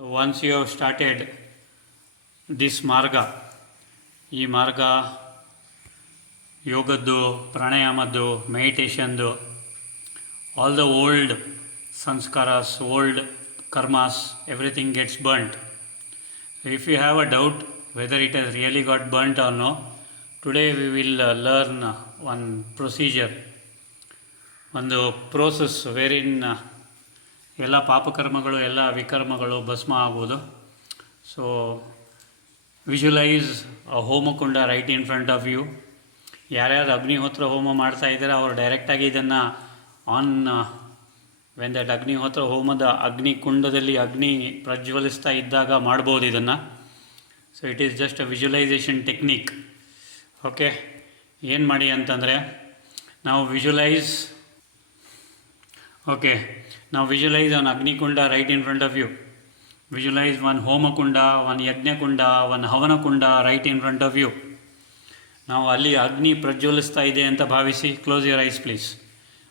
So once you have started this marga, ಈ ಮಾರ್ಗ ಯೋಗದ್ದು, ಪ್ರಾಣಾಯಾಮದ್ದು, ಮೆಡಿಟೇಷನ್ದು, all the old sanskaras, old karmas, everything gets burnt. If you have a doubt whether it has really got burnt or no, today we will learn one procedure, ಒಂದು process wherein ಎಲ್ಲ ಪಾಪಕರ್ಮಗಳು ಎಲ್ಲ ವಿಕರ್ಮಗಳು ಭಸ್ಮ ಆಗುವುದು. So visualise a homakunda right in front of you. ಯಾರ್ಯಾರು ಅಗ್ನಿಹೋತ್ರ ಹೋಮ ಮಾಡ್ತಾ ಇದ್ದಾರೆ ಅವರು ಡೈರೆಕ್ಟಾಗಿ ಇದನ್ನು ಆನ್ ವೆನ್ ದಟ್ ಅಗ್ನಿಹೋತ್ರ ಹೋಮದ ಅಗ್ನಿಕುಂಡದಲ್ಲಿ ಅಗ್ನಿ ಪ್ರಜ್ವಲಿಸ್ತಾ ಇದ್ದಾಗ ಮಾಡ್ಬೋದು ಇದನ್ನು. So it is just a visualisation technique. Okay, ಏನು ಮಾಡಿ ಅಂತಂದರೆ ನಾವು visualise an Agnikunda right in front of you. Visualize one Homakunda, one Yagnakunda, one Havanakunda right in front of you. ನಾವು ಅಲ್ಲಿ ಅಗ್ನಿ ಪ್ರಜ್ವಲಿಸ್ತಾ ಇದೆ ಅಂತ ಭಾವಿಸಿ. Close your eyes please.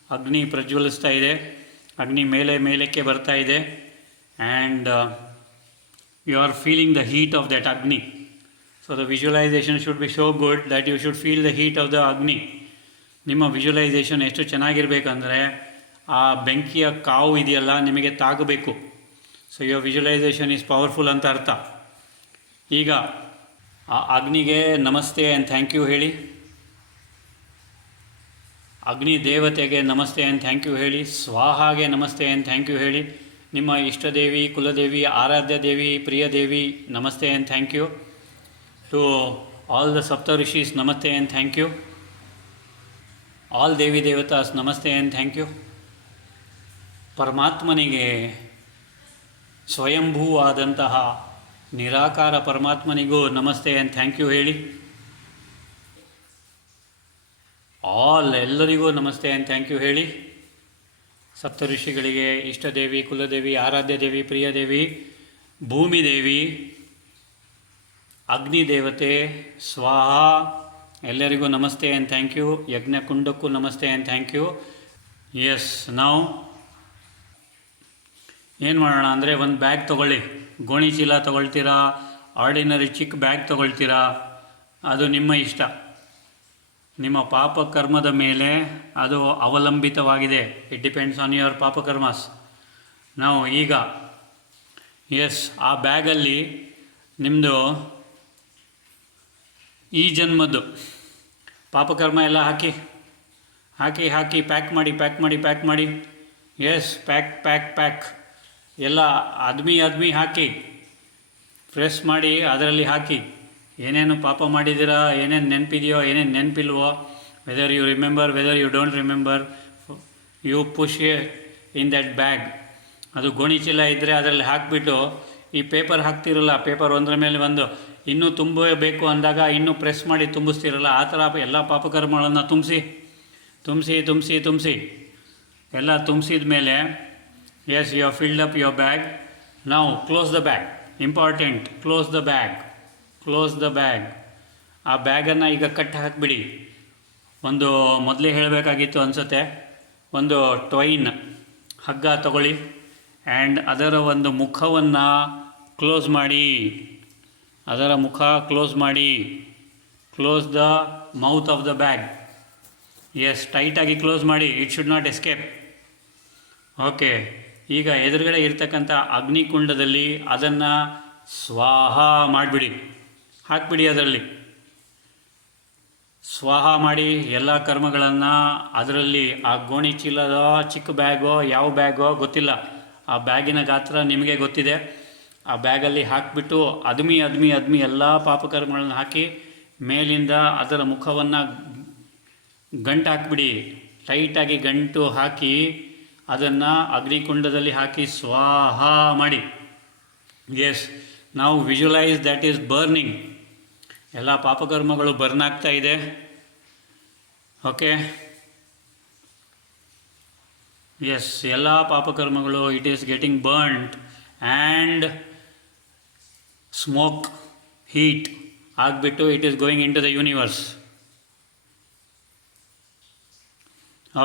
ಅಗ್ನಿ ಪ್ರಜ್ವಲಿಸ್ತಾ ಇದೆ, ಅಗ್ನಿ ಮೇಲಕ್ಕೆ ಬರ್ತಾ ಇದೆ, and you are feeling the heat of that agni. So the visualisation should be so good that you should feel the heat of the agni. ನಿಮ್ಮ ವಿಜುವಲೈಸೇಷನ್ ಎಷ್ಟು ಚೆನ್ನಾಗಿರಬೇಕಂದ್ರೆ ಆ ಬೆಂಕಿಯ ಕಾವು ಇದೆಯಲ್ಲ ನಿಮಗೆ ತಾಗಬೇಕು. So your visualisation is powerful ಅಂತ ಅರ್ಥ. ಈಗ ಆ ಅಗ್ನಿಗೆ ನಮಸ್ತೆ ಆ್ಯಂಡ್ ಥ್ಯಾಂಕ್ ಯು ಹೇಳಿ. ಅಗ್ನಿ ದೇವತೆಗೆ ನಮಸ್ತೆ ಆ್ಯಂಡ್ ಥ್ಯಾಂಕ್ ಯು ಹೇಳಿ. ಸ್ವಾಹಾಗೆ ನಮಸ್ತೆ ಆ್ಯಂಡ್ ಥ್ಯಾಂಕ್ ಯು ಹೇಳಿ. ನಿಮ್ಮ ಇಷ್ಟದೇವಿ, ಕುಲದೇವಿ, ಆರಾಧ್ಯ ದೇವಿ, ಪ್ರಿಯ ದೇವಿ, ನಮಸ್ತೆ and thank you. To all the sapta rishis ನಮಸ್ತೆ and thank you. All devi devatas ನಮಸ್ತೆ ಆ್ಯಂಡ್ ಥ್ಯಾಂಕ್ ಯು. ಪರಮಾತ್ಮನಿಗೆ, ಸ್ವಯಂಭೂವಾದಂತಹ ನಿರಾಕಾರ ಪರಮಾತ್ಮನಿಗೂ ನಮಸ್ತೆ ಆ್ಯಂಡ್ ಥ್ಯಾಂಕ್ ಯು ಹೇಳಿ. ಎಲ್ಲರಿಗೂ ನಮಸ್ತೆ ಆ್ಯಂಡ್ ಥ್ಯಾಂಕ್ ಯು ಹೇಳಿ. ಸಪ್ತ ಋಷಿಗಳಿಗೆ, ಇಷ್ಟದೇವಿ, ಕುಲದೇವಿ, ಆರಾಧ್ಯ ದೇವಿ, ಪ್ರಿಯ ದೇವಿ, ಭೂಮಿ ದೇವಿ, ಅಗ್ನಿ ದೇವತೆ, ಸ್ವಾಹ, ಎಲ್ಲರಿಗೂ ನಮಸ್ತೆ ಆ್ಯಂಡ್ ಥ್ಯಾಂಕ್ ಯು. ಯಜ್ಞಕುಂಡಕ್ಕೂ ನಮಸ್ತೆ ಆ್ಯಂಡ್ ಥ್ಯಾಂಕ್ ಯು. ಎಸ್, ನಾವು ಏನು ಮಾಡೋಣ ಅಂದರೆ ಒಂದು ಬ್ಯಾಗ್ ತೊಗೊಳ್ಳಿ. ಗೋಣಿ ಚೀಲ ತೊಗೊಳ್ತೀರಾ, ಆರ್ಡಿನರಿ ಚಿಕ್ಕ ಬ್ಯಾಗ್ ತೊಗೊಳ್ತೀರಾ, ಅದು ನಿಮ್ಮ ಇಷ್ಟ. ನಿಮ್ಮ ಪಾಪಕರ್ಮದ ಮೇಲೆ ಅದು ಅವಲಂಬಿತವಾಗಿದೆ. It depends on your papakarmas. ನಾವು ಈಗ ಆ ಬ್ಯಾಗಲ್ಲಿ ನಿಮ್ಮದು ಈ ಜನ್ಮದ್ದು ಪಾಪಕರ್ಮ ಎಲ್ಲ ಹಾಕಿ ಪ್ಯಾಕ್ ಮಾಡಿ. ಪ್ಯಾಕ್ ಎಲ್ಲ ಆದ್ಮಿ ಹಾಕಿ ಪ್ರೆಸ್ ಮಾಡಿ ಅದರಲ್ಲಿ ಹಾಕಿ. ಏನೇನು ಪಾಪ ಮಾಡಿದ್ದೀರಾ, ಏನೇನು ನೆನಪಿದೆಯೋ, ಏನೇನು ನೆನಪಿಲ್ವೋ, whether you remember, whether you don't remember, you push in that bag. ಅದು ಗೋಣಿ ಚೀಲ ಇದ್ದರೆ ಅದರಲ್ಲಿ ಹಾಕಿಬಿಟ್ಟು ಈ ಪೇಪರ್ ಹಾಕ್ತಿರಲ್ಲ, ಪೇಪರ್ ಒಂದರ ಮೇಲೆ ಒಂದು ಇನ್ನೂ ತುಂಬಬೇಕು ಅಂದಾಗ ಇನ್ನೂ ಪ್ರೆಸ್ ಮಾಡಿ ತುಂಬಿಸ್ತಿರಲ್ಲ, ಆ ಥರ ಎಲ್ಲ ಪಾಪಕರ್ಮಗಳನ್ನು ತುಂಬಿಸಿ ಎಲ್ಲ ತುಂಬಿಸಿದ ಮೇಲೆ you have filled up your bag. Now close the bag. Important, close the bag. ಆ ಬ್ಯಾಗನ್ನು ಈಗ ಕಟ್ಟಿ ಹಾಕಿಬಿಡಿ. ಒಂದು ಮೊದಲೇ ಹೇಳಬೇಕಾಗಿತ್ತು ಅನಿಸುತ್ತೆ, ಒಂದು ಟ್ವೈನ್ ಹಗ್ಗ ತಗೊಳ್ಳಿ ಆ್ಯಂಡ್ ಅದರ ಒಂದು ಮುಖವನ್ನು ಕ್ಲೋಸ್ ಮಾಡಿ. Close the mouth of the bag. ಟೈಟಾಗಿ ಕ್ಲೋಸ್ ಮಾಡಿ. It should not escape. Okay, ಈಗ ಎದುರುಗಡೆ ಇರ್ತಕ್ಕಂಥ ಅಗ್ನಿಕುಂಡದಲ್ಲಿ ಅದನ್ನು ಸ್ವಾಹ ಮಾಡಿಬಿಡಿ, ಹಾಕಿಬಿಡಿ. ಅದರಲ್ಲಿ ಸ್ವಾಹ ಮಾಡಿ ಎಲ್ಲ ಕರ್ಮಗಳನ್ನು ಅದರಲ್ಲಿ. ಆ ಗೋಣಿ ಚೀಲದ ಚಿಕ್ಕ ಬ್ಯಾಗೋ ಯಾವ ಬ್ಯಾಗೋ ಗೊತ್ತಿಲ್ಲ, ಆ ಬ್ಯಾಗಿನ ಗಾತ್ರ ನಿಮಗೆ ಗೊತ್ತಿದೆ. ಆ ಬ್ಯಾಗಲ್ಲಿ ಹಾಕಿಬಿಟ್ಟು ಅದ್ಮಿ ಎಲ್ಲ ಪಾಪಕರ್ಮಗಳನ್ನು ಹಾಕಿ ಮೇಲಿಂದ ಅದರ ಮುಖವನ್ನು ಗಂಟು ಹಾಕಿಬಿಡಿ. ಟೈಟಾಗಿ ಗಂಟು ಹಾಕಿ ಅದನ್ನು ಅಗ್ನಿಕುಂಡದಲ್ಲಿ ಹಾಕಿ ಸ್ವಾಹ ಮಾಡಿ. ನಾವು ವಿಜುವಲೈಸ್ ದ್ಯಾಟ್ ಈಸ್ ಬರ್ನಿಂಗ್. ಎಲ್ಲ ಪಾಪಕರ್ಮಗಳು ಬರ್ನ್ ಆಗ್ತಾ ಇದೆ. ಓಕೆ, ಎಲ್ಲ ಪಾಪಕರ್ಮಗಳು it is getting burned and smoke heat ಆಗಿಬಿಟ್ಟು it is going into the universe.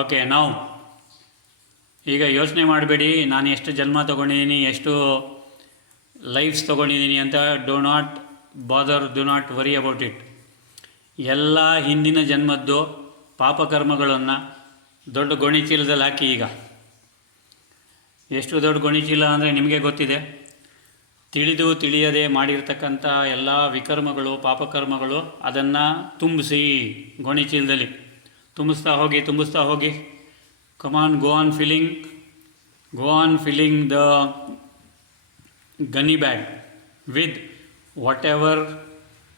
Okay, ನಾವು ಈಗ ಯೋಚನೆ ಮಾಡಬೇಡಿ ನಾನು ಎಷ್ಟು ಜನ್ಮ ತೊಗೊಂಡಿದ್ದೀನಿ, ಎಷ್ಟು ಲೈಫ್ಸ್ ತೊಗೊಂಡಿದ್ದೀನಿ ಅಂತ do not worry about it. ಎಲ್ಲ ಹಿಂದಿನ ಜನ್ಮದ್ದು ಪಾಪಕರ್ಮಗಳನ್ನು ದೊಡ್ಡ ಗೋಣಿಚೀಲದಲ್ಲಿ ಹಾಕಿ, ಈಗ ಎಷ್ಟು ದೊಡ್ಡ ಗೋಣಿಚೀಲ ಅಂದರೆ ನಿಮಗೆ ಗೊತ್ತಿದೆ. ತಿಳಿದು ತಿಳಿಯದೆ ಮಾಡಿರ್ತಕ್ಕಂಥ ಎಲ್ಲ ವಿಕರ್ಮಗಳು, ಪಾಪಕರ್ಮಗಳು, ಅದನ್ನು ತುಂಬಿಸಿ ಗೋಣಿಚೀಲದಲ್ಲಿ ತುಂಬಿಸ್ತಾ ಹೋಗಿ. Come on, go on filling the gunny bag with whatever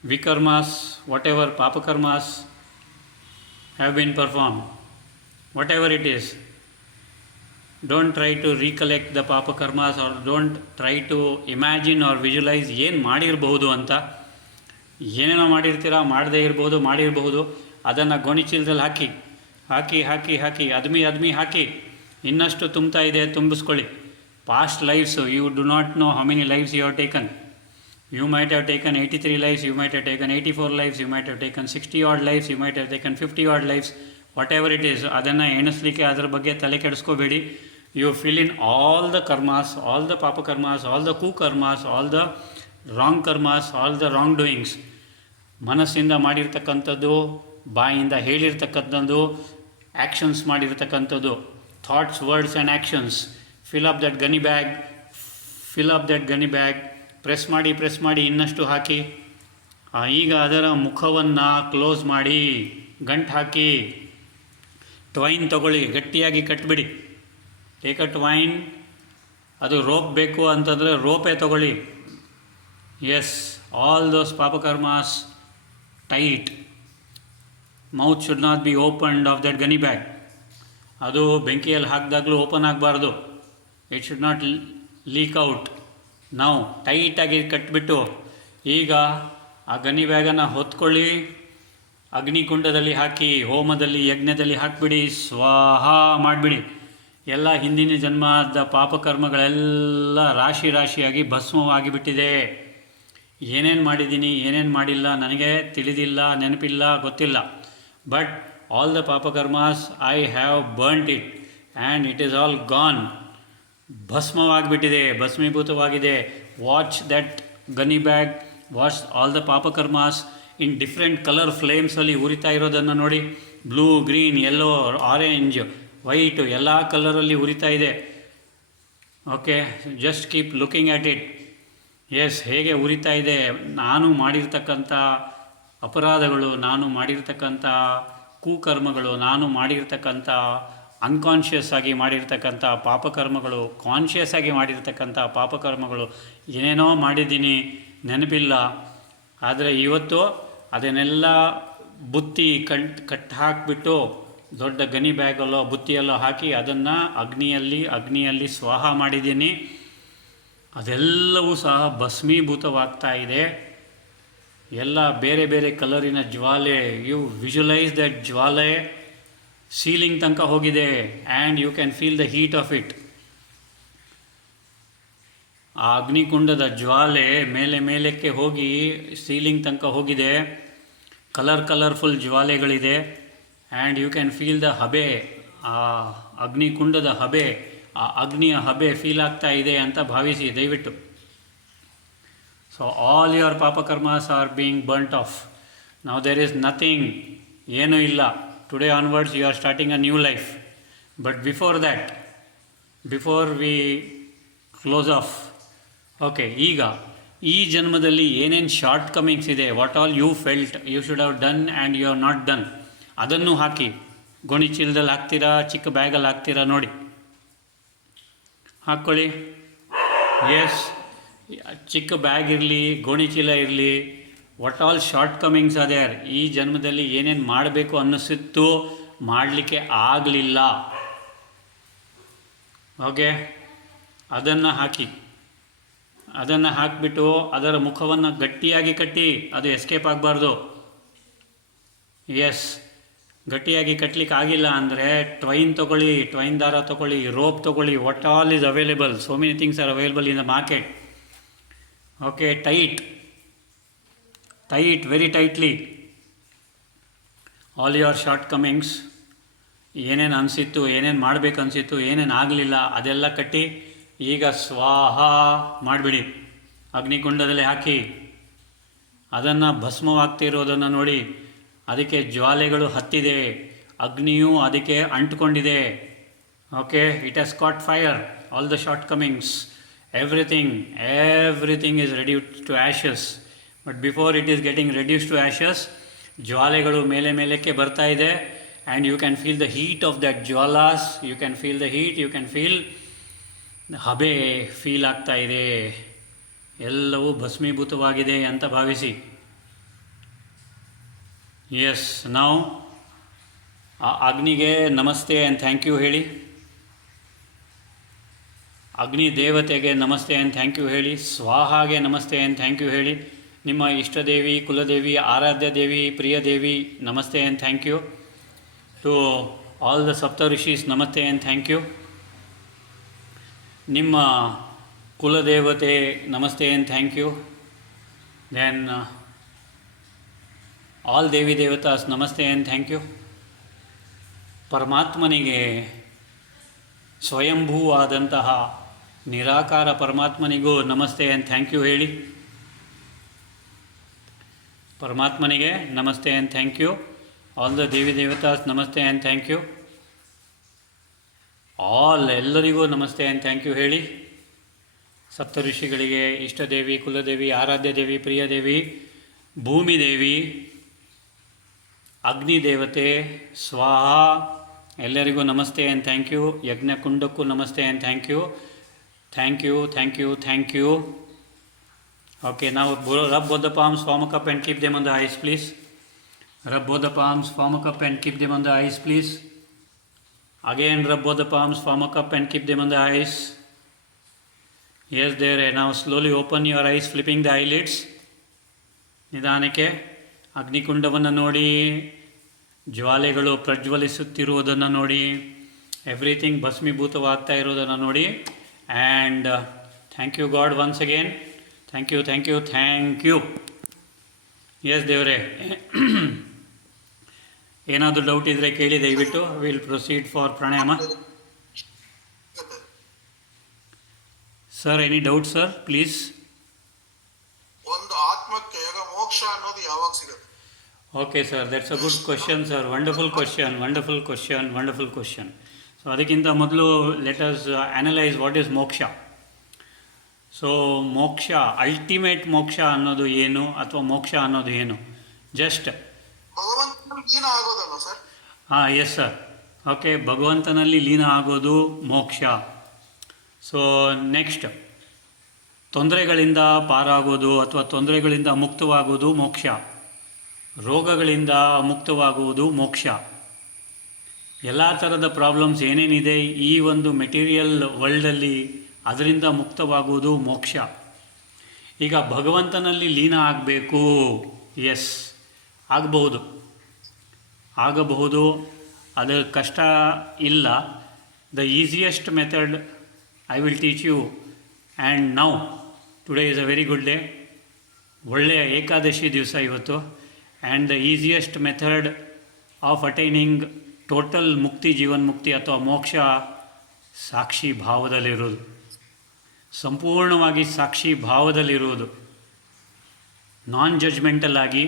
vikarmas, whatever papakarmas have been performed, whatever it is. Don't try to recollect the papakarmas, or don't try to imagine or visualize ಏನು ಮಾಡಿರಬಹುದು ಅಂತ. ಏನೇನೋ ಮಾಡಿರ್ತೀರಾ, ಮಾಡದೇ ಮಾಡಿರಬಹುದು. ಅದನ್ನು ಗೋಣಿಚೀಲದಲ್ಲಿ ಹಾಕಿ ಅದ್ಮಿ ಹಾಕಿ ಇನ್ನಷ್ಟು ತುಂಬ್ತಾ ಇದೆ, ತುಂಬಿಸ್ಕೊಳ್ಳಿ. Past lives, you do not know how many lives you have taken. You might have taken 83 lives, you might have taken 84 lives, you might have taken 60 odd lives, you might have taken 50 odd lives, whatever it is. ಅದನ್ನು ಎಣಿಸ್ಲಿಕ್ಕೆ ಅದರ ಬಗ್ಗೆ ತಲೆ ಕೆಡಿಸ್ಕೋಬೇಡಿ. You fill in all the karmas, all the papa karmas, all the kukarmas, all the wrong karmas, all the wrong doings. ಮನಸ್ಸಿಂದ ಮಾಡಿರ್ತಕ್ಕಂಥದ್ದು, ಬಾಯಿಂದ ಹೇಳಿರ್ತಕ್ಕಂಥದ್ದು, actions ಮಾಡಿರ್ತಕ್ಕಂಥದ್ದು, thoughts, words and actions. fill up that gunny bag, press ಮಾಡಿ ಇನ್ನಷ್ಟು ಹಾಕಿ. ಈಗ ಅದರ ಮುಖವನ್ನು close ಮಾಡಿ, ಗಂಟು ಹಾಕಿ, ಟ್ವೈನ್ ತಗೊಳ್ಳಿ, ಗಟ್ಟಿಯಾಗಿ ಕಟ್ಬಿಡಿ. Take a twine. ಅದು ರೋಪ್ ಬೇಕು ಅಂತಂದರೆ ರೋಪೇ ತಗೊಳ್ಳಿ. Yes, all those papakarmas tight. Mouth should not be opened of that gunny bag. ಅದು ಬೆಂಕಿಯಲ್ಲಿ ಹಾಕಿದಾಗಲೂ ಓಪನ್ ಆಗಬಾರ್ದು. It should not leak out. ನಾವು ಟೈಟಾಗಿ ಕಟ್ಬಿಟ್ಟು ಈಗ ಆ ಗನಿ ಬ್ಯಾಗನ್ನು ಹೊತ್ಕೊಳ್ಳಿ, ಅಗ್ನಿಕುಂಡದಲ್ಲಿ ಹಾಕಿ, ಹೋಮದಲ್ಲಿ, ಯಜ್ಞದಲ್ಲಿ ಹಾಕಿಬಿಡಿ, ಸ್ವಾಹ ಮಾಡಿಬಿಡಿ. ಎಲ್ಲ ಹಿಂದಿನ ಜನ್ಮದ ಪಾಪಕರ್ಮಗಳೆಲ್ಲ ರಾಶಿಯಾಗಿ ಭಸ್ಮವಾಗಿಬಿಟ್ಟಿದೆ. ಏನೇನು ಮಾಡಿದ್ದೀನಿ, ಏನೇನು ಮಾಡಿಲ್ಲ ನನಗೆ ತಿಳಿದಿಲ್ಲ, ನೆನಪಿಲ್ಲ, ಗೊತ್ತಿಲ್ಲ. But all the papakarmas I have burnt it and it is all gone. ಭಸ್ಮವಾಗಿಬಿಟ್ಟಿದೆ, ಭಸ್ಮೀಭೂತವಾಗಿದೆ. Watch that gunny bag, watch all the papakarmas in different colour ಫ್ಲೇಮ್ಸಲ್ಲಿ ಉರಿತಾ ಇರೋದನ್ನು ನೋಡಿ. Blue, green, yellow, orange, white, ಎಲ್ಲ ಕಲರಲ್ಲಿ ಉರಿತಾ ಇದೆ. Okay, just keep looking at it. Yes, ಹೇಗೆ ಉರಿತಾ ಇದೆ. ನಾನು ಮಾಡಿರ್ತಕ್ಕಂಥ ಅಪರಾಧಗಳು, ನಾನು ಮಾಡಿರ್ತಕ್ಕಂಥ ಕುಕರ್ಮಗಳು, ನಾನು ಮಾಡಿರ್ತಕ್ಕಂಥ ಅನ್ಕಾನ್ಷಿಯಸ್ ಆಗಿ ಮಾಡಿರ್ತಕ್ಕಂಥ ಪಾಪಕರ್ಮಗಳು, ಕಾನ್ಷಿಯಸ್ ಆಗಿ ಮಾಡಿರ್ತಕ್ಕಂಥ ಪಾಪಕರ್ಮಗಳು, ಏನೇನೋ ಮಾಡಿದ್ದೀನಿ, ನೆನಪಿಲ್ಲ. ಆದರೆ ಇವತ್ತು ಅದನ್ನೆಲ್ಲ ಬುತ್ತಿ ಕಟ್ ಹಾಕಿಬಿಟ್ಟು ದೊಡ್ಡ ಗನಿ ಬ್ಯಾಗಲ್ಲೋ ಬುತ್ತಿಯಲ್ಲೋ ಹಾಕಿ ಅದನ್ನು ಅಗ್ನಿಯಲ್ಲಿ ಸ್ವಾಹ ಮಾಡಿದ್ದೀನಿ. ಅದೆಲ್ಲವೂ ಸಹ ಭಸ್ಮೀಭೂತವಾಗ್ತಾ ಇದೆ. ಎಲ್ಲ ಬೇರೆ ಬೇರೆ ಕಲರಿನ ಜ್ವಾಲೆ. You visualise that jwale ceiling ತನಕ ಹೋಗಿದೆ and you can feel the heat of it. ಆ ಅಗ್ನಿಕುಂಡದ ಜ್ವಾಲೆ ಮೇಲಕ್ಕೆ ಹೋಗಿ ಸೀಲಿಂಗ್ ತನಕ ಹೋಗಿದೆ. ಕಲರ್ಫುಲ್ ಜ್ವಾಲೆಗಳಿದೆ and you can feel the habe. ಆ ಅಗ್ನಿಕುಂಡದ ಹಬೆ, ಆ ಅಗ್ನಿಯ ಹಬೆ ಫೀಲ್ ಆಗ್ತಾ ಇದೆ ಅಂತ ಭಾವಿಸಿ ದಯವಿಟ್ಟು. So all your papakarmas are being burnt off. Now there is nothing, ಏನೂ ಇಲ್ಲ. Today onwards you are starting a new life. But before that, before we close off, okay, ಈಗ ಈ ಜನ್ಮದಲ್ಲಿ ಏನೇನು ಶಾರ್ಟ್ ಕಮಿಂಗ್ಸ್ ಇದೆ, what all you felt you should have done and you have not done, ಅದನ್ನು ಹಾಕಿ. ಗೋಣಿ ಚೀಲದಲ್ಲಿ ಹಾಕ್ತೀರಾ, ಚಿಕ್ಕ ಬ್ಯಾಗಲ್ಲಿ ಹಾಕ್ತೀರಾ ನೋಡಿ, ಹಾಕ್ಕೊಳ್ಳಿ. ಎಸ್, ಚಿಕ್ಕ ಬ್ಯಾಗ್ ಇರಲಿ, ಗೋಣಿ ಚೀಲ ಇರಲಿ, what all shortcomings are there. ಈ ಜನ್ಮದಲ್ಲಿ ಏನೇನು ಮಾಡಬೇಕು ಅನ್ನಿಸಿತ್ತು, ಮಾಡಲಿಕ್ಕೆ ಆಗಲಿಲ್ಲ. ಓಕೆ, ಅದನ್ನು ಹಾಕಿಬಿಟ್ಟು ಅದರ ಮುಖವನ್ನು ಗಟ್ಟಿಯಾಗಿ ಕಟ್ಟಿ. ಅದು ಎಸ್ಕೇಪ್ ಆಗಬಾರ್ದು. ಎಸ್, ಗಟ್ಟಿಯಾಗಿ ಕಟ್ಟಲಿಕ್ಕೆ ಆಗಿಲ್ಲ ಅಂದರೆ ಟ್ವೈನ್ ತೊಗೊಳ್ಳಿ, ಟ್ವೈನ್ ದಾರ ತೊಗೊಳ್ಳಿ, ರೋಪ್ ತೊಗೊಳ್ಳಿ. What all is available, so many things are available in the market. Okay, tight, very tightly all your short comings. ಏನೇನು ಅನಿಸಿತ್ತು, ಏನೇನು ಮಾಡಬೇಕು ಅನಿಸಿತ್ತು, ಏನೇನು ಆಗಲಿಲ್ಲ, ಅದೆಲ್ಲ ಕಟ್ಟಿ ಈಗ ಸ್ವಾಹ ಮಾಡಿಬಿಡಿ. ಅಗ್ನಿಕುಂಡದಲ್ಲಿ ಹಾಕಿ ಅದನ್ನು ಭಸ್ಮವಾಗ್ತಿರೋದನ್ನು ನೋಡಿ ಅದಕ್ಕೆ ಜ್ವಾಲೆಗಳು ಹತ್ತಿದೆ, ಅಗ್ನಿಯೂ ಅದಕ್ಕೆ ಅಂಟ್ಕೊಂಡಿದೆ. Okay, it has caught fire, all the shortcomings, everything is reduce to ashes. But before it is getting reduce to ashes, ಜ್ವಾಲೆಗಳು ಮೇಲಕ್ಕೆ ಬರ್ತಾ ಇದೆ. And you can feel the heat of that jwalas, you can feel the heat, you can feel habe feel ಆಗ್ತಾ ಇದೆ. ಎಲ್ಲವೂ ಭಸ್ಮೀಭೂತವಾಗಿದೆ ಅಂತ ಭಾವಿಸಿ. S, ನಾವು ಆ ಅಗ್ನಿಗೆ ನಮಸ್ತೆ ಆ್ಯಂಡ್ ಥ್ಯಾಂಕ್ ಯು ಹೇಳಿ, ಅಗ್ನಿ ದೇವತೆಗೆ ನಮಸ್ತೆ ಆ್ಯಂಡ್ ಥ್ಯಾಂಕ್ ಯು ಹೇಳಿ, ಸ್ವಾಹಾಗೆ ನಮಸ್ತೆ ಆ್ಯಂಡ್ ಥ್ಯಾಂಕ್ ಯು ಹೇಳಿ, ನಿಮ್ಮ ಇಷ್ಟದೇವಿ, ಕುಲದೇವಿ, ಆರಾಧ್ಯ ದೇವಿ, ಪ್ರಿಯ ದೇವಿ ನಮಸ್ತೆ and thank you. To all the sapta rishis ನಮಸ್ತೆ ಆ್ಯಂಡ್ ಥ್ಯಾಂಕ್ ಯು. ನಿಮ್ಮ ಕುಲದೇವತೆ ನಮಸ್ತೆ and thank you. Then all devi devatas ನಮಸ್ತೆ ಆ್ಯಂಡ್ ಥ್ಯಾಂಕ್ ಯು. ಪರಮಾತ್ಮನಿಗೆ, ಸ್ವಯಂಭೂವಾದಂತಹ ನಿರಾಕಾರ ಪರಮಾತ್ಮನಿಗೂ ನಮಸ್ತೆ ಆ್ಯಂಡ್ ಥ್ಯಾಂಕ್ ಯು ಹೇಳಿ. ಪರಮಾತ್ಮನಿಗೆ ನಮಸ್ತೆ and thank you. All the devi devatas ನಮಸ್ತೆ ಆ್ಯಂಡ್ ಥ್ಯಾಂಕ್ ಯು. ಎಲ್ಲರಿಗೂ ನಮಸ್ತೆ ಆ್ಯಂಡ್ ಥ್ಯಾಂಕ್ ಯು ಹೇಳಿ. ಸಪ್ತ ಋಷಿಗಳಿಗೆ, ಇಷ್ಟದೇವಿ, ಕುಲದೇವಿ, ಆರಾಧ್ಯ ದೇವಿ, ಪ್ರಿಯ ದೇವಿ, ಭೂಮಿದೇವಿ, ಅಗ್ನಿದೇವತೆ, ಸ್ವಾಹ ಎಲ್ಲರಿಗೂ ನಮಸ್ತೆ ಆ್ಯಂಡ್ ಥ್ಯಾಂಕ್ ಯು. ಯಜ್ಞಕುಂಡಕ್ಕೂ ನಮಸ್ತೆ and thank you. Thank you, thank you, thank you. Okay, now rub both the palms, form a cup and keep them on the eyes, please. Rub both the palms, form a cup and keep them on the eyes, please. Again, rub both the palms, form a cup and keep them on the eyes. Yes, there. Now slowly open your eyes, flipping the eyelids. ನಿಧಾನಕ್ಕೆ ಅಗ್ನಿಕುಂಡವನ್ನು ನೋಡಿ, ಜ್ವಾಲೆಗಳು ಪ್ರಜ್ವಲಿಸುತ್ತಿರುವುದನ್ನು ನೋಡಿ, everything ಭಸ್ಮೀಭೂತವಾಗ್ತಾ ಇರೋದನ್ನು ನೋಡಿ. And thank you God once again. Thank you, thank you, thank you. Yes ದೇವರೇ, ಏನಾದರೂ doubt ಇದ್ದರೆ ಕೇಳಿ ದಯವಿಟ್ಟು. Will proceed for pranayama. Sir, any doubt sir, please. ಒಂದು ಆತ್ಮಕ್ಕೆ ಮೋಕ್ಷ ಅನ್ನೋದು ಯಾವಾಗ ಸಿಗುತ್ತೆ? Okay sir, that's a good question sir. Wonderful question, wonderful question, wonderful question. So ಅದಕ್ಕಿಂತ ಮೊದಲು let us analyse what is moksha. So moksha, ultimate moksha ಅನ್ನೋದು ಏನು, ಅಥವಾ ಮೋಕ್ಷ ಅನ್ನೋದು ಏನು? ಜಸ್ಟ್ ಲೀನ ಆಗೋದಲ್ಲ ಸರ್? ಹಾಂ, ಎಸ್ ಸರ್. ಓಕೆ, ಭಗವಂತನಲ್ಲಿ ಲೀನ ಆಗೋದು ಮೋಕ್ಷ. ಸೊ ನೆಕ್ಸ್ಟ್, ತೊಂದರೆಗಳಿಂದ ಪಾರಾಗೋದು ಅಥವಾ ತೊಂದರೆಗಳಿಂದ ಮುಕ್ತವಾಗುವುದು ಮೋಕ್ಷ. ರೋಗಗಳಿಂದ ಮುಕ್ತವಾಗುವುದು ಮೋಕ್ಷ. ಎಲ್ಲ ಥರದ ಪ್ರಾಬ್ಲಮ್ಸ್ ಏನೇನಿದೆ ಈ ಒಂದು ಮೆಟೀರಿಯಲ್ ವರ್ಲ್ಡಲ್ಲಿ, ಅದರಿಂದ ಮುಕ್ತವಾಗುವುದು ಮೋಕ್ಷ. ಈಗ ಭಗವಂತನಲ್ಲಿ ಲೀನ ಆಗಬೇಕು, ಎಸ್ ಆಗಬಹುದು. ಅದರ ಕಷ್ಟ ಇಲ್ಲ. The easiest method I will teach you. And now today is a very good day. ಒಳ್ಳೆಯ ಏಕಾದಶಿ ದಿವಸ ಇವತ್ತು. And the easiest method of attaining total mukti, ಜೀವನ್ಮುಕ್ತಿ ಅಥವಾ ಮೋಕ್ಷ, ಸಾಕ್ಷಿ ಭಾವದಲ್ಲಿರೋದು. ಸಂಪೂರ್ಣವಾಗಿ ಸಾಕ್ಷಿ ಭಾವದಲ್ಲಿರುವುದು. ನಾನ್ ಜಡ್ಜ್ಮೆಂಟಲ್ ಆಗಿ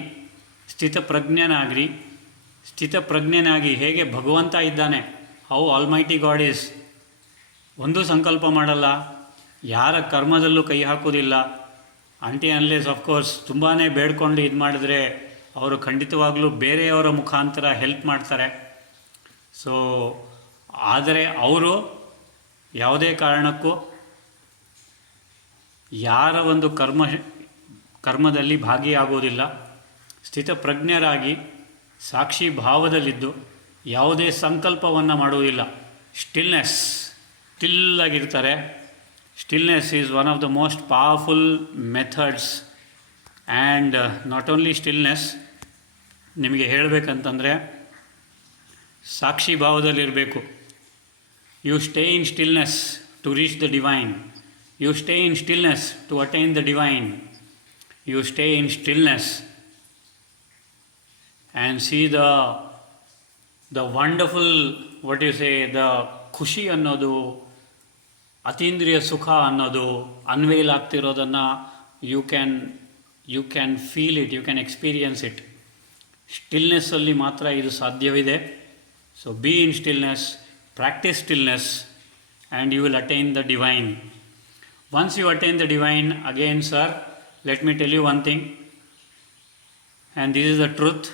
ಸ್ಥಿತಪ್ರಜ್ಞನಾಗಿ ಹೇಗೆ ಭಗವಂತ ಇದ್ದಾನೆ, ಹೌ ಆಲ್ಮೈಟಿ ಗಾಡ್ ಈಸ್. ಒಂದು ಸಂಕಲ್ಪ ಮಾಡಲ್ಲ, ಯಾರ ಕರ್ಮದಲ್ಲೂ ಕೈ ಹಾಕೋದಿಲ್ಲ. ಆಂಟಿ ಅನ್ಲೆಸ್ ಆಫ್ಕೋರ್ಸ್ ತುಂಬಾ ಬೇಡ್ಕೊಂಡು ಇದು ಮಾಡಿದ್ರೆ ಅವರು ಖಂಡಿತವಾಗಲೂ ಬೇರೆಯವರ ಮುಖಾಂತರ ಹೆಲ್ಪ್ ಮಾಡ್ತಾರೆ. ಸೊ ಆದರೆ ಅವರು ಯಾವುದೇ ಕಾರಣಕ್ಕೂ ಯಾರ ಒಂದು ಕರ್ಮದಲ್ಲಿ ಭಾಗಿಯಾಗೋದಿಲ್ಲ. ಸ್ಥಿತಪ್ರಜ್ಞರಾಗಿ ಸಾಕ್ಷಿ ಭಾವದಲ್ಲಿದ್ದು ಯಾವುದೇ ಸಂಕಲ್ಪವನ್ನು ಮಾಡುವುದಿಲ್ಲ. ಸ್ಟಿಲ್ಲಾಗಿರ್ತಾರೆ. Stillness is one of the most powerful methods. And not only stillness, ನಿಮಗೆ ಹೇಳಬೇಕಂತಂದರೆ ಸಾಕ್ಷಿ ಭಾವದಲ್ಲಿರಬೇಕು. You stay in stillness to reach the divine. You stay in stillness to attain the divine. You stay in stillness and see the wonderful, what you say, the ಖುಷಿ ಅನ್ನೋದು, ಅತೀಂದ್ರಿಯ ಸುಖ ಅನ್ನೋದು unveil ಆಗ್ತಿರೋದನ್ನು you can feel it, you can experience it. ಸ್ಟಿಲ್ನೆಸ್ಸಲ್ಲಿ ಮಾತ್ರ ಇದು ಸಾಧ್ಯವಿದೆ. So be in stillness, practise stillness, and you will attain the divine. Once you attain the divine, again sir, let me tell you one thing, and this is the truth.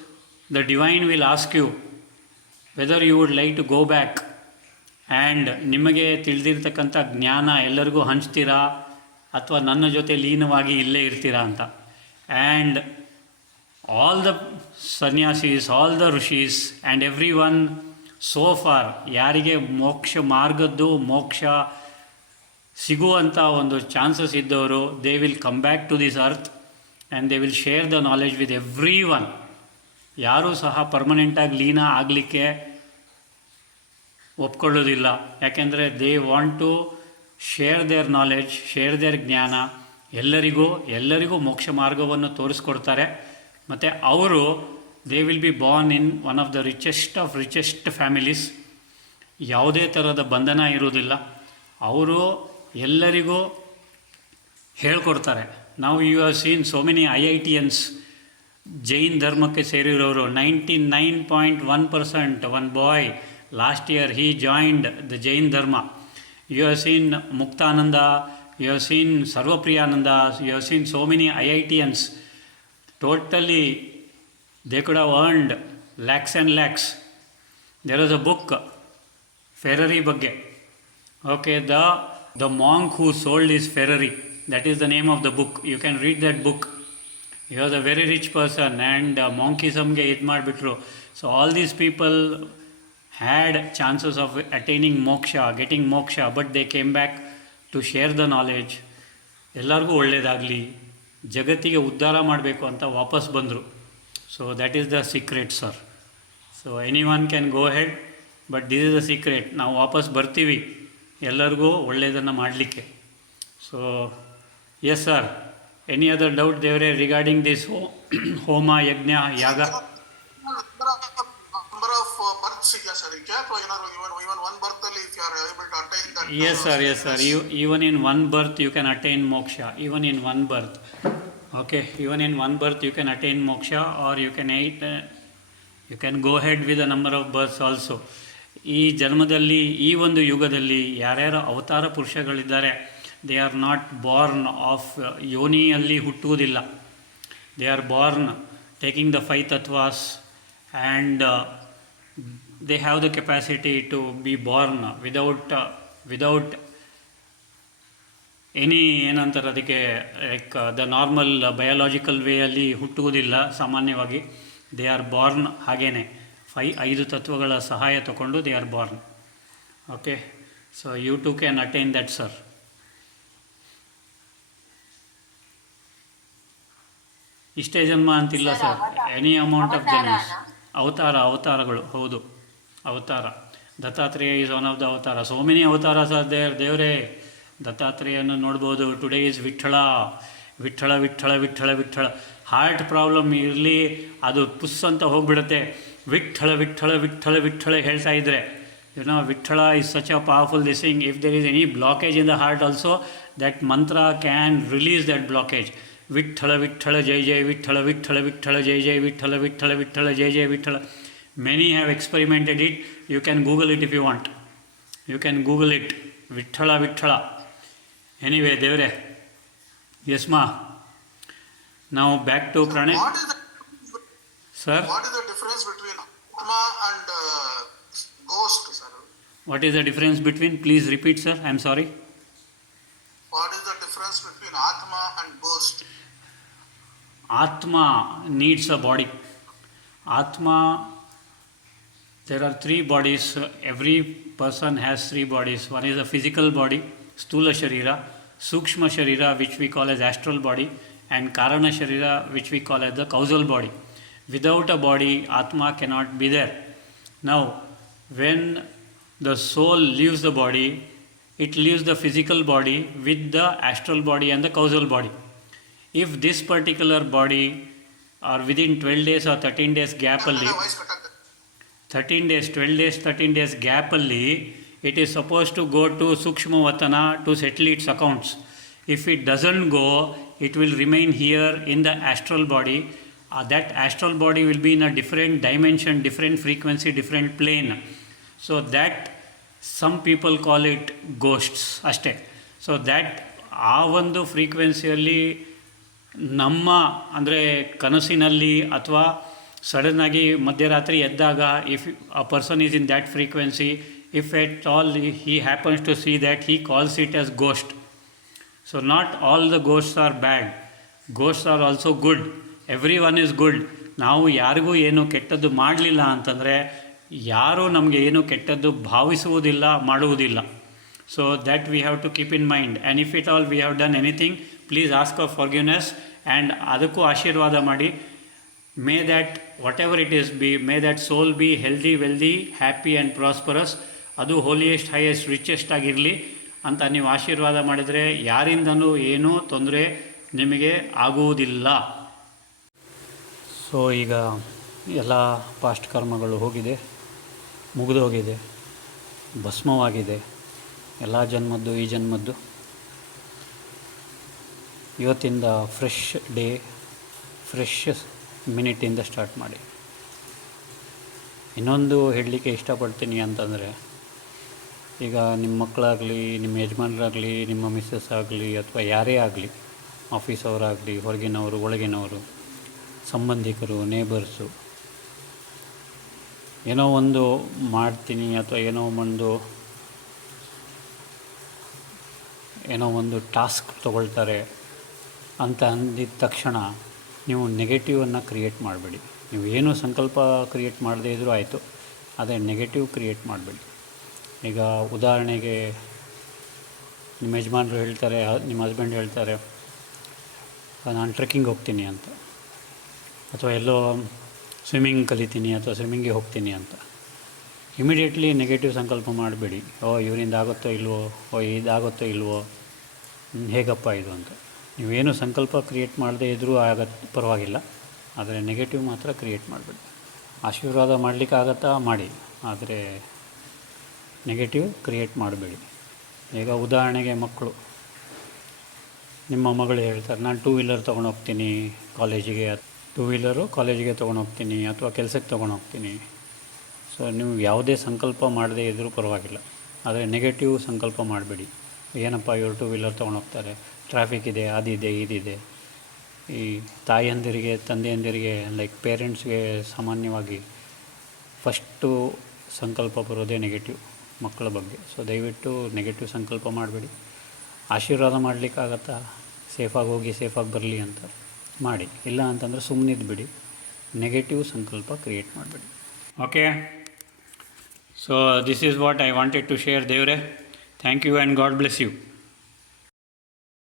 The divine will ask you whether you would like to go back and ನಿಮಗೆ ತಿಳಿದಿರ್ತಕ್ಕಂಥ ಜ್ಞಾನ ಎಲ್ಲರಿಗೂ ಹಂಚ್ತೀರಾ ಅಥವಾ ನನ್ನ ಜೊತೆ ಲೀನವಾಗಿ ಇಲ್ಲೇ ಇರ್ತೀರಾ ಅಂತ. And all the sanyasis, all the rishis and everyone so far, ಯಾರಿಗೆ ಮೋಕ್ಷ ಮಾರ್ಗದ್ದು ಮೋಕ್ಷ ಸಿಗುವಂಥ ಒಂದು ಚಾನ್ಸಸ್ ಇದ್ದವರು, they will come back to this earth and they will share the knowledge with everyone. ಯಾರೂ ಸಹ ಪರ್ಮನೆಂಟಾಗಿ ಲೀನ ಆಗಲಿಕ್ಕೆ ಒಪ್ಕೊಳ್ಳೋದಿಲ್ಲ. ಯಾಕೆಂದರೆ they want to share their knowledge, share their jnana, ಎಲ್ಲರಿಗೂ ಮೋಕ್ಷ ಮಾರ್ಗವನ್ನು ತೋರಿಸ್ಕೊಡ್ತಾರೆ. ಮತ್ತು ಅವರು they will be born in one of the richest families. ಯಾವುದೇ ಥರದ ಬಂಧನ ಇರುವುದಿಲ್ಲ. ಅವರು ಎಲ್ಲರಿಗೂ ಹೇಳ್ಕೊಡ್ತಾರೆ. ನಾವು you have seen so many IITians Jain ಧರ್ಮಕ್ಕೆ ಸೇರಿರೋರು. 99.1%, one boy last year he joined the Jain dharma. You have seen Muktananda, you have seen Sarvapriyananda, you have seen so many IITians. Totally they could have earned lakhs and lakhs. There is a book, Ferrari ಬಗ್ಗೆ. Okay, the monk who sold his Ferrari, that is the name of the book. You can read that book. He was a very rich person and monkismಗೆ ಇದು ಮಾಡಿಬಿಟ್ರು. So all these people had chances of attaining moksha, getting moksha, but they came back to share the knowledge. ಎಲ್ಲರಿಗೂ ಒಳ್ಳೆಯದಾಗಲಿ, ಜಗತ್ತಿಗೆ ಉದ್ಧಾರ ಮಾಡಬೇಕು ಅಂತ ವಾಪಸ್ ಬಂದರು. So that is the secret, sir. So anyone can go ahead, but this is the secret. ನಾವು ವಾಪಸ್ ಬರ್ತೀವಿ ಎಲ್ಲರಿಗೂ ಒಳ್ಳೆಯದನ್ನು ಮಾಡಲಿಕ್ಕೆ. So yes sir, any other doubt ದೇವರೇ ರಿಗಾರ್ಡಿಂಗ್ ದಿಸ್ ಹೋಮ ಯಜ್ಞ ಯಾಗ? Yes sir, even in one birth you can attain moksha, even in one birth. Okay, even in one birth you can attain moksha, or you can go ahead with a number of births also. ಈ ಜನ್ಮದಲ್ಲಿ, ಈ ಒಂದು ಯುಗದಲ್ಲಿ ಯಾರ್ಯಾರು ಅವತಾರ ಪುರುಷಗಳಿದ್ದಾರೆ, they are not born of ಯೋನಿಯಲ್ಲಿ ಹುಟ್ಟುವುದಿಲ್ಲ. They are born taking the 5 tattvas and they have the capacity to be born without any ಏನಂತಾರೆ ಅದಕ್ಕೆ, ಲೈಕ್ ದ ನಾರ್ಮಲ್ ಬಯಾಲಜಿಕಲ್ ವೇಯಲ್ಲಿ ಹುಟ್ಟುವುದಿಲ್ಲ ಸಾಮಾನ್ಯವಾಗಿ. ದೇ ಆರ್ ಬಾರ್ನ್ ಹಾಗೇ 5 ತತ್ವಗಳ ಸಹಾಯ ತಗೊಂಡು they are born. Okay, so you too can attain that sir. ಇಷ್ಟೇ ಜನ್ಮ ಅಂತಿಲ್ಲ sir, any amount of janmas. ಅವತಾರಗಳು, ಹೌದು, ಅವತಾರ. Dattatreya is one of the avatara. So many avatara sir ದೇವರೇ. ದತ್ತಾತ್ರೇಯನ್ನು ನೋಡ್ಬೋದು. Today is Vitthala. Heart problem ಇರಲಿ, ಅದು ಪುಸ್ ಅಂತ ಹೋಗಿಬಿಡುತ್ತೆ. ವಿಠ್ಠಳ ಹೇಳ್ತಾ ಇದ್ದರೆ, Vitthala is such a powerful this thing. If there is any blockage in the heart also, that mantra can release that blockage. Vitthala jai jai Vitthala jai jai Vitthala jai jai Vitthala. Many have experimented it. You can Google it if you want. You can Google it. Vitthala. Anyway, devare. Yes ma. Now back to pranay. Sir? What is the difference between Atma and ghost, sir? What is the difference between? Please repeat, sir. I am sorry. What is the difference between Atma and ghost? Atma needs a body. Atma, there are 3 bodies. Every person has 3 bodies. One is a physical body, Stula Sharira, Sukshma Sharira, which we call as astral body, and Karana Sharira, which we call as the causal body. Without a body, Atma cannot be there. Now, when the soul leaves the body, it leaves the physical body with the astral body and the causal body. If this particular body, or within 12 days or 13 days gap alli, 13 days, 12 days, 13 days gap alli, it is supposed to go to Sukshma Vatana to settle its accounts. If it doesn't go, it will remain here in the astral body. That astral body will be in a different dimension, different frequency, different plane. So that some people call it ghosts ಅಷ್ಟೇ. So that ಆ ಒಂದು ಫ್ರೀಕ್ವೆನ್ಸಿಯಲ್ಲಿ ನಮ್ಮ ಅಂದರೆ ಕನಸಿನಲ್ಲಿ ಅಥವಾ ಸಡನ್ನಾಗಿ ಮಧ್ಯರಾತ್ರಿ ಎದ್ದಾಗ if a person is in that frequency, if at all he happens to see that, he calls it as ghost. So not all the ghosts are bad. Ghosts are also good. Everyone is good. ನಾವು ಯಾರಿಗೂ ಏನು ಕೆಟ್ಟದ್ದು ಮಾಡಲಿಲ್ಲ ಅಂತಂದರೆ ಯಾರೂ ನಮಗೆ ಏನು ಕೆಟ್ಟದ್ದು ಭಾವಿಸುವುದಿಲ್ಲ, ಮಾಡುವುದಿಲ್ಲ. So that we have to keep in mind. And if it all we have done anything, please ask for forgiveness and ಅದಕ್ಕೂ ಆಶೀರ್ವಾದ ಮಾಡಿ. May that whatever it is be, may that soul be healthy, wealthy, happy and prosperous. ಅದು holiest, highest, richest ಆಗಿರಲಿ ಅಂತ ನೀವು ಆಶೀರ್ವಾದ ಮಾಡಿದರೆ ಯಾರಿಂದನೂ ಏನೂ ತೊಂದರೆ ನಿಮಗೆ ಆಗುವುದಿಲ್ಲ. ಸೊ ಈಗ ಎಲ್ಲ ಪಾಸ್ಟ್ ಕರ್ಮಗಳು ಹೋಗಿದೆ, ಮುಗಿದೋಗಿದೆ, ಭಸ್ಮವಾಗಿದೆ ಎಲ್ಲ ಜನ್ಮದ್ದು ಈ ಜನ್ಮದ್ದು. ಇವತ್ತಿಂದ ಫ್ರೆಶ್ ಡೇ, ಫ್ರೆಶ್ ಮಿನಿಟಿಂದ ಸ್ಟಾರ್ಟ್ ಮಾಡಿ. ಇನ್ನೊಂದು ಹೇಳಲಿಕ್ಕೆ ಇಷ್ಟಪಡ್ತೀನಿ ಅಂತಂದರೆ, ಈಗ ನಿಮ್ಮ ಮಕ್ಕಳಾಗಲಿ, ನಿಮ್ಮ ಯಜಮಾನರಾಗಲಿ, ನಿಮ್ಮ ಮಿಸ್ಸಸ್ ಆಗಲಿ, ಅಥವಾ ಯಾರೇ ಆಗಲಿ, ಆಫೀಸವರಾಗಲಿ, ಹೊರಗಿನವರು, ಒಳಗಿನವರು, ಸಂಬಂಧಿಕರು, ನೇಬರ್ಸು, ಏನೋ ಒಂದು ಮಾಡ್ತೀನಿ ಅಥವಾ ಏನೋ ಒಂದು ಟಾಸ್ಕ್ ತೊಗೊಳ್ತಾರೆ ಅಂತ ಅಂದಿದ ತಕ್ಷಣ ನೀವು ನೆಗೆಟಿವನ್ನು ಕ್ರಿಯೇಟ್ ಮಾಡಬೇಡಿ. ನೀವು ಏನೂ ಸಂಕಲ್ಪ ಕ್ರಿಯೇಟ್ ಮಾಡದೇ ಇದ್ದರೂ ಆಯಿತು, ಅದೇ ನೆಗೆಟಿವ್ ಕ್ರಿಯೇಟ್ ಮಾಡಬೇಡಿ. ಈಗ ಉದಾಹರಣೆಗೆ ನಿಮ್ಮ ಯಜಮಾನರು ಹೇಳ್ತಾರೆ, ನಿಮ್ಮ ಹಸ್ಬೆಂಡ್ ಹೇಳ್ತಾರೆ, ನಾನು ಟ್ರೆಕ್ಕಿಂಗ್ ಹೋಗ್ತೀನಿ ಅಂತ, ಅಥವಾ ಎಲ್ಲೋ ಸ್ವಿಮ್ಮಿಂಗ್ ಕಲಿತೀನಿ ಅಥವಾ ಸ್ವಿಮ್ಮಿಂಗ್ಗೆ ಹೋಗ್ತೀನಿ ಅಂತ. ಇಮಿಡಿಯೇಟ್ಲಿ ನೆಗೆಟಿವ್ ಸಂಕಲ್ಪ ಮಾಡಬೇಡಿ. ಇವರಿಂದ ಆಗುತ್ತೋ ಇಲ್ವೋ, ಇದಾಗುತ್ತೋ ಇಲ್ವೋ, ಹೇಗಪ್ಪ ಇದು ಅಂತ. ನೀವೇನು ಸಂಕಲ್ಪ ಕ್ರಿಯೇಟ್ ಮಾಡದೇ ಇದ್ದರೂ ಪರವಾಗಿಲ್ಲ, ಆದರೆ ನೆಗೆಟಿವ್ ಮಾತ್ರ ಕ್ರಿಯೇಟ್ ಮಾಡಬೇಡಿ. ಆಶೀರ್ವಾದ ಮಾಡಲಿಕ್ಕಾಗತ್ತಾ ಮಾಡಿ, ಆದರೆ ನೆಗೆಟಿವ್ ಕ್ರಿಯೇಟ್ ಮಾಡಬೇಡಿ. ಈಗ ಉದಾಹರಣೆಗೆ ಮಕ್ಕಳು, ನಿಮ್ಮ ಮಗಳು ಹೇಳ್ತಾರೆ, ನಾನು 2 ವೀಲರ್ ತೊಗೊಂಡೋಗ್ತೀನಿ ಕಾಲೇಜಿಗೆ, 2 ವೀಲರು ಕಾಲೇಜಿಗೆ ತೊಗೊಂಡೋಗ್ತೀನಿ ಅಥವಾ ಕೆಲಸಕ್ಕೆ ತೊಗೊಂಡೋಗ್ತೀನಿ. ಸೊ ನೀವು ಯಾವುದೇ ಸಂಕಲ್ಪ ಮಾಡದೇ ಇದ್ದರೂ ಪರವಾಗಿಲ್ಲ, ಆದರೆ ನೆಗೆಟಿವ್ ಸಂಕಲ್ಪ ಮಾಡಬೇಡಿ. ಏನಪ್ಪ ಇವರು 2 ವೀಲರ್ ತೊಗೊಂಡೋಗ್ತಾರೆ, ಟ್ರಾಫಿಕ್ ಇದೆ, ಅದಿದೆ, ಇದಿದೆ. ಈ ತಾಯಿಯಂದಿರಿಗೆ, ತಂದೆಯಂದಿರಿಗೆ, ಲೈಕ್ ಪೇರೆಂಟ್ಸ್ಗೆ ಸಾಮಾನ್ಯವಾಗಿ ಫಸ್ಟು ಸಂಕಲ್ಪ ಬರೋದೇ ನೆಗೆಟಿವ್ ಮಕ್ಕಳ ಬಗ್ಗೆ. ಸೊ ದಯವಿಟ್ಟು ನೆಗೆಟಿವ್ ಸಂಕಲ್ಪ ಮಾಡಬೇಡಿ. ಆಶೀರ್ವಾದ ಮಾಡಲಿಕ್ಕಾಗತ್ತಾ, ಸೇಫಾಗಿ ಹೋಗಿ ಸೇಫಾಗಿ ಬರಲಿ ಅಂತ ಮಾಡಿ, ಇಲ್ಲ ಅಂತಂದರೆ ಸುಮ್ಮನಿದ್ದು ಬಿಡಿ. ನೆಗೆಟಿವ್ ಸಂಕಲ್ಪ ಕ್ರಿಯೇಟ್ ಮಾಡಬೇಡಿ. Okay, so this is what I wanted to share. ದೇವರೇ, thank you and God bless you.